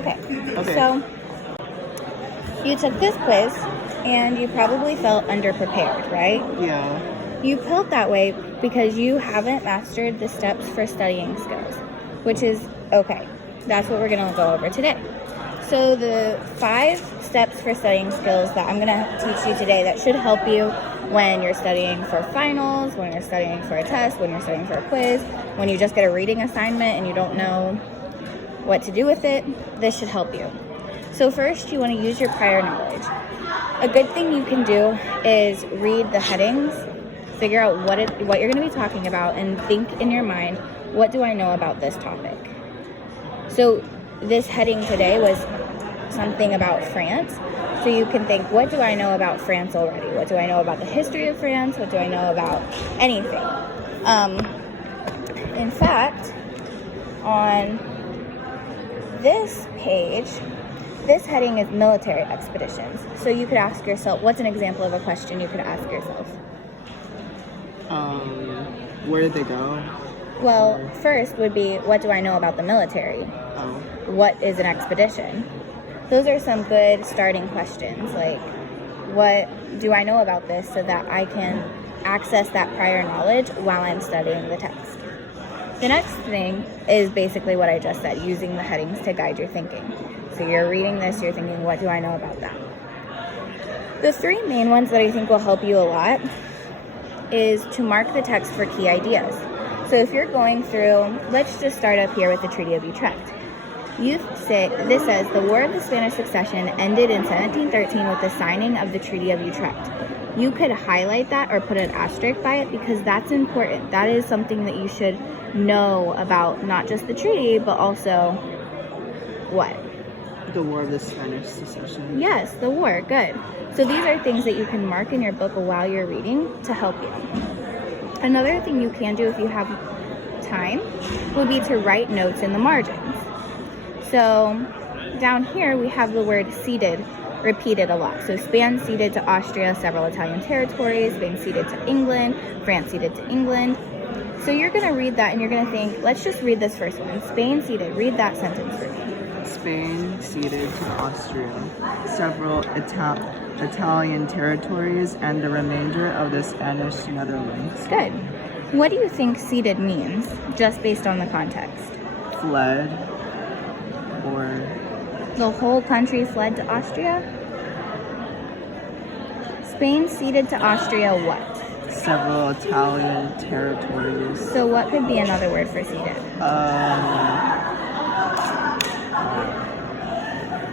Okay. Okay. So you took this quiz and you probably felt underprepared, right? Yeah. You felt that way because you haven't mastered the steps for studying skills, which is okay. That's what we're going to go over today. So the 5 steps for studying skills that I'm going to teach you today that should help you when you're studying for finals, when you're studying for a test, when you're studying for a quiz, when you just get a reading assignment and you don't know what to do with it, this should help you. So first, you want to use your prior knowledge. A good thing you can do is read the headings, figure out what you're going to be talking about, and think in your mind, what do I know about this topic? So this heading today was something about France. So you can think, what do I know about France already? What do I know about the history of France? What do I know about anything? In fact, on this page, this heading is military expeditions. So you could ask yourself, what's an example of a question you could ask yourself? Where did they go? Well, first would be, what do I know about the military? Oh. What is an expedition? Those are some good starting questions, like, what do I know about this so that I can access that prior knowledge while I'm studying the text? The next thing is basically what I just said, using the headings to guide your thinking. So you're reading this, you're thinking, what do I know about that? The 3 main ones that I think will help you a lot is to mark the text for key ideas. So if you're going through, let's just start up here with the Treaty of Utrecht. This says, the War of the Spanish Succession ended in 1713 with the signing of the Treaty of Utrecht. You could highlight that or put an asterisk by it because that's important. That is something that you should know about, not just the treaty, but also what? The War of the Spanish Succession. Yes, the war. Good. So these are things that you can mark in your book while you're reading to help you. Another thing you can do if you have time would be to write notes in the margins. So down here we have the word ceded repeated a lot. So Spain ceded to Austria several Italian territories, Spain ceded to England, France ceded to England. So you're going to read that and you're going to think, let's just read this first one. Spain ceded. Read that sentence for me. Spain ceded to Austria several Italian territories and the remainder of the Spanish Netherlands. Good. What do you think ceded means, just based on the context? Fled, or... The whole country fled to Austria? Spain ceded to Austria what? Several Italian territories. So what could be another word for ceded?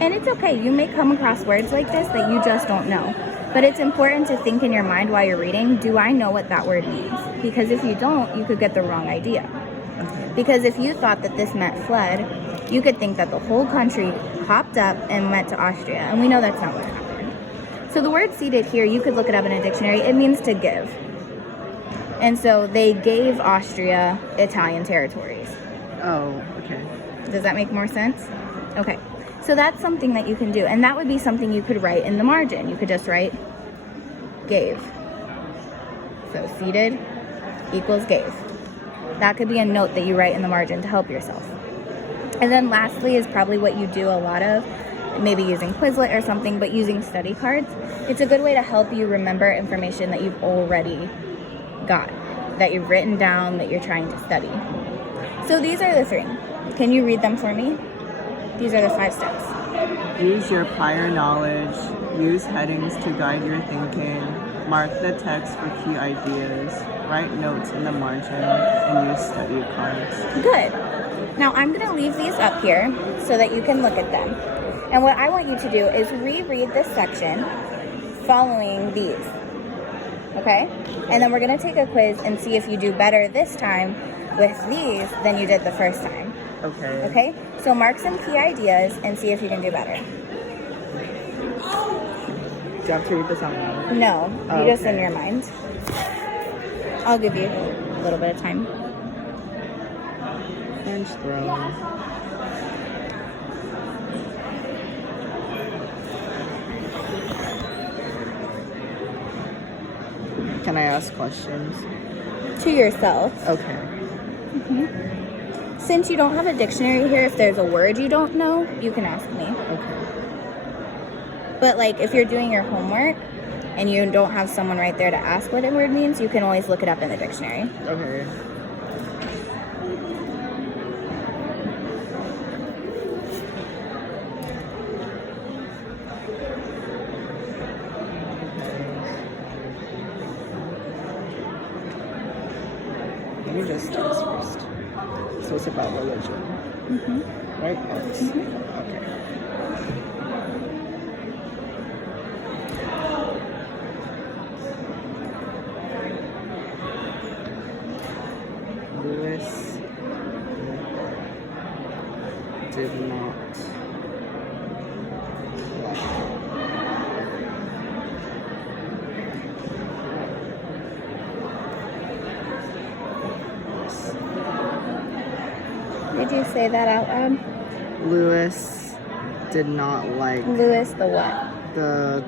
And it's okay, you may come across words like this that you just don't know. But it's important to think in your mind while you're reading, do I know what that word means? Because if you don't, you could get the wrong idea. Because if you thought that this meant fled, you could think that the whole country hopped up and went to Austria. And we know that's not what happened. So the word ceded here, you could look it up in a dictionary. It means to give. And so they gave Austria Italian territories. Oh, okay. Does that make more sense? Okay. So that's something that you can do. And that would be something you could write in the margin. You could just write gave. So ceded equals gave. That could be a note that you write in the margin to help yourself. And then lastly is probably what you do a lot of, maybe using Quizlet or something, but using study cards. It's a good way to help you remember information that you've already got, that you've written down, that you're trying to study. So these are the 3. Can you read them for me? These are the 5 steps. Use your prior knowledge, use headings to guide your thinking, mark the text for key ideas, write notes in the margin, and use study cards. Good. Now I'm going to leave these up here so that you can look at them. And what I want you to do is reread this section following these. Okay? And then we're going to take a quiz and see if you do better this time with these than you did the first time. Okay. Okay? So mark some key ideas and see if you can do better. Do you have to read this out loud? No, you just in your mind. I'll give you a little bit of time. Bench throw. Can I ask questions? To yourself. Okay. Since you don't have a dictionary here, if there's a word you don't know, you can ask me. Okay. But like if you're doing your homework and you don't have someone right there to ask what a word means, you can always look it up in the dictionary. Okay. Let me just do this first. So it's about religion. Mm-hmm. Right? Yes. Mm-hmm. Okay. Lewis did not Did you say that out loud? Lewis did not like Louis the what? the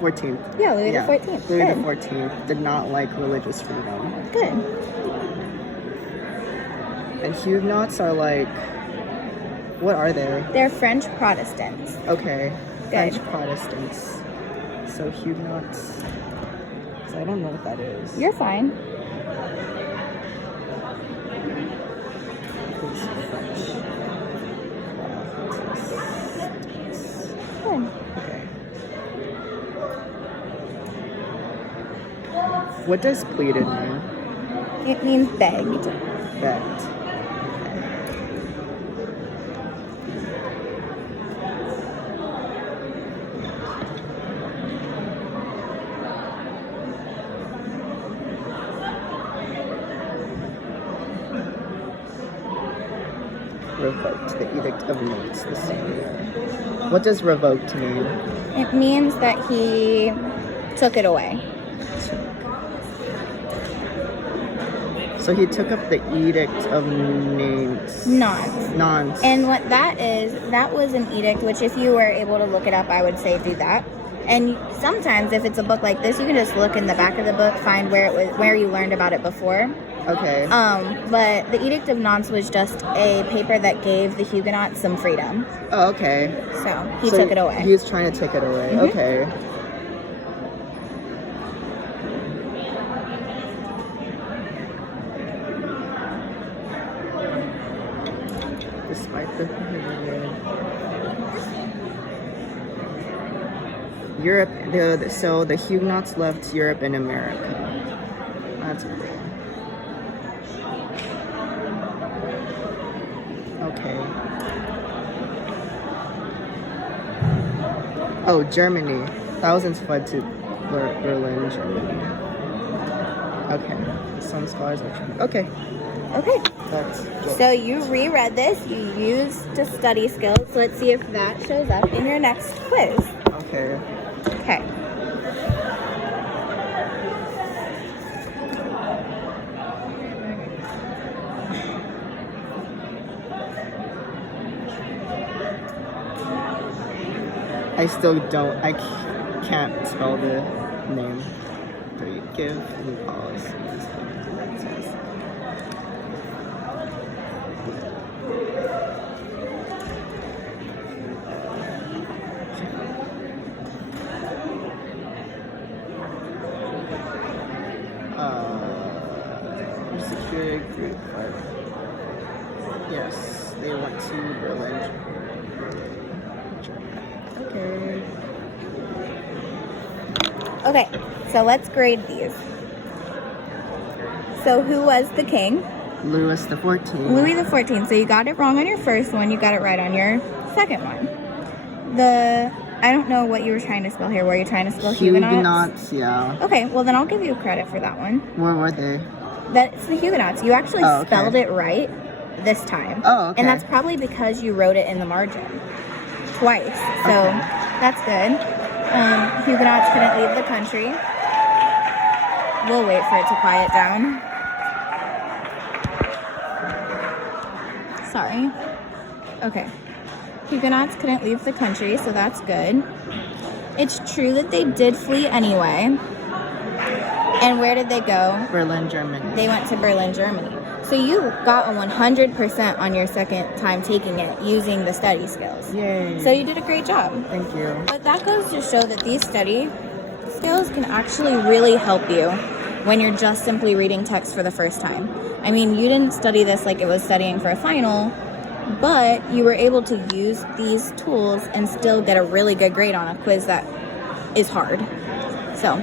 14th. Yeah, Louis the 14th. Louis Good. the 14th did not like religious freedom. Good. And Huguenots are like, what are they? They're French Protestants. Okay, Good. French Protestants. So Huguenots. So I don't know what that is. You're fine. It's French. Good. Okay. What does pleaded mean? It means begged. Begged. Revoked, the Edict of Nantes the same year. What does revoked mean? It means that he took it away. So he took up the Edict of Nantes. Nantes. And what that is, that was an edict, which if you were able to look it up, I would say do that. And sometimes if it's a book like this, you can just look in the back of the book, find where it was, where you learned about it before. Okay. But the Edict of Nantes was just a paper that gave the Huguenots some freedom. Oh, okay. So he took it away. He was trying to take it away. Mm-hmm. Okay. Despite the Europe, so the Huguenots left Europe and America. That's cool. Okay. Oh, Germany. Thousands fled to Berlin, Germany. Okay. Some scholars are okay. Okay. That's good. So you reread this, you used to study skills. So let's see if that shows up in your next quiz. Okay. Okay. I still don't. I can't spell the name. Give me pause. Security group. Yes, they went to Berlin. Okay. Okay, so let's grade these. So who was the king? Louis the 14th. Louis the 14th. So you got it wrong on your first one. You got it right on your second one. I don't know what you were trying to spell here. Were you trying to spell Huguenots? Huguenots, yeah. Okay, well then I'll give you credit for that one. Where were they? That's the Huguenots. You actually spelled it right this time. Oh, okay. And that's probably because you wrote it in the margin twice. So that's good. Huguenots couldn't leave the country. We'll wait for it to quiet down. Sorry. Okay. Huguenots couldn't leave the country, so that's good. It's true that they did flee anyway. And where did they go? Berlin, Germany. They went to Berlin, Germany. So you got a 100% on your second time taking it using the study skills. Yay. So you did a great job. Thank you. But that goes to show that these study skills can actually really help you when you're just simply reading text for the first time. I mean, you didn't study this like it was studying for a final, but you were able to use these tools and still get a really good grade on a quiz that is hard. So